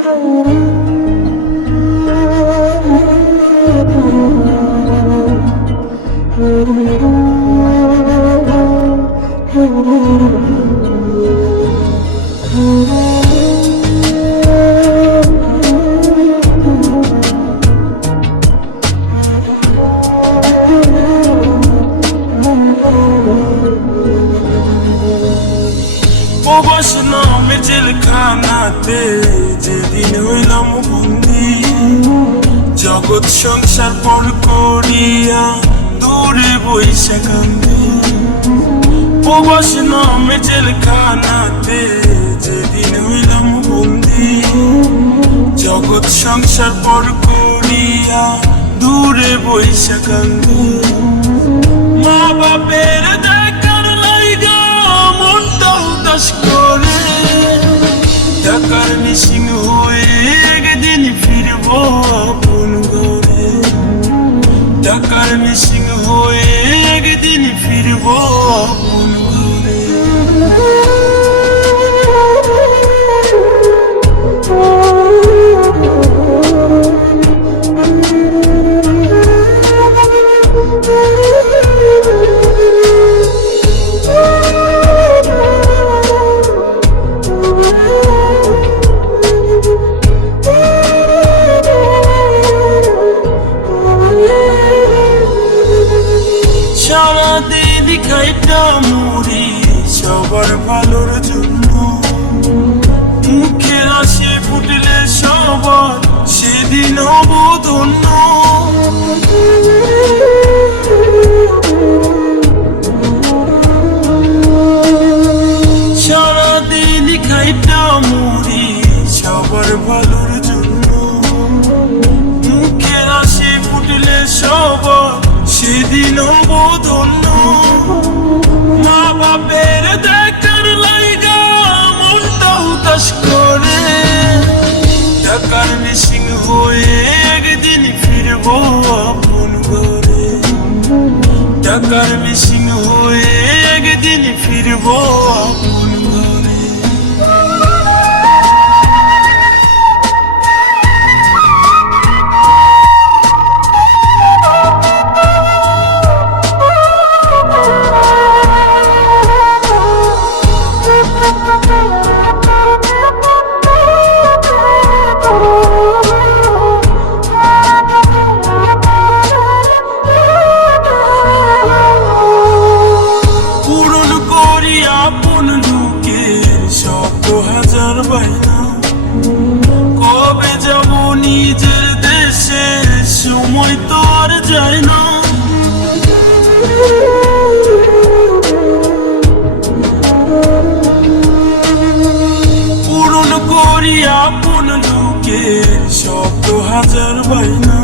প্রবাস নামের জেলখানাতে যেদিন হইলাম বন্দি, জগৎ সংসার পর করিয়া দূরে বইসা কান্দি। প্রবাস নামের জেলখানাতে যেদিন হইলাম বন্দি, জগৎ সংসার পর করিয়া দূরে বইসা কান্দি। মা বাপের দেখার লাইগা মনটা উদাস করে, টাকার মিসিং হয়ে একদিন ফিরব আপন ঘরে। টাকার মিসিং হয়ে একদিন ফিরব আপন ঘরে। সারাদিন খাইটা মুড়ি সবার ভালোর জন্য, মুখে হাসি ফুটলে সবার সেদিন হব ধন্য। সারাদিন খাইটা মুড়ি সবার ভালোর জন্য, মুখে হাসি ফুটলে সবার সেদিন হব ধন্য। মা বাপের দেখার লাইগা মনটা উদাস করে, টাকার মিসিং হয়ে একদিন ফিরব আপন ঘরে। টাকার মিসিং হয়ে একদিন ফিরব আপন ঘরে। আপন লোকের শব্দ হাজার বাইনা, কবে যাব নিজের দেশে সময় তো আর যায় না। পূরণ করি আপন লোকের শব্দ হাজার বাইনা,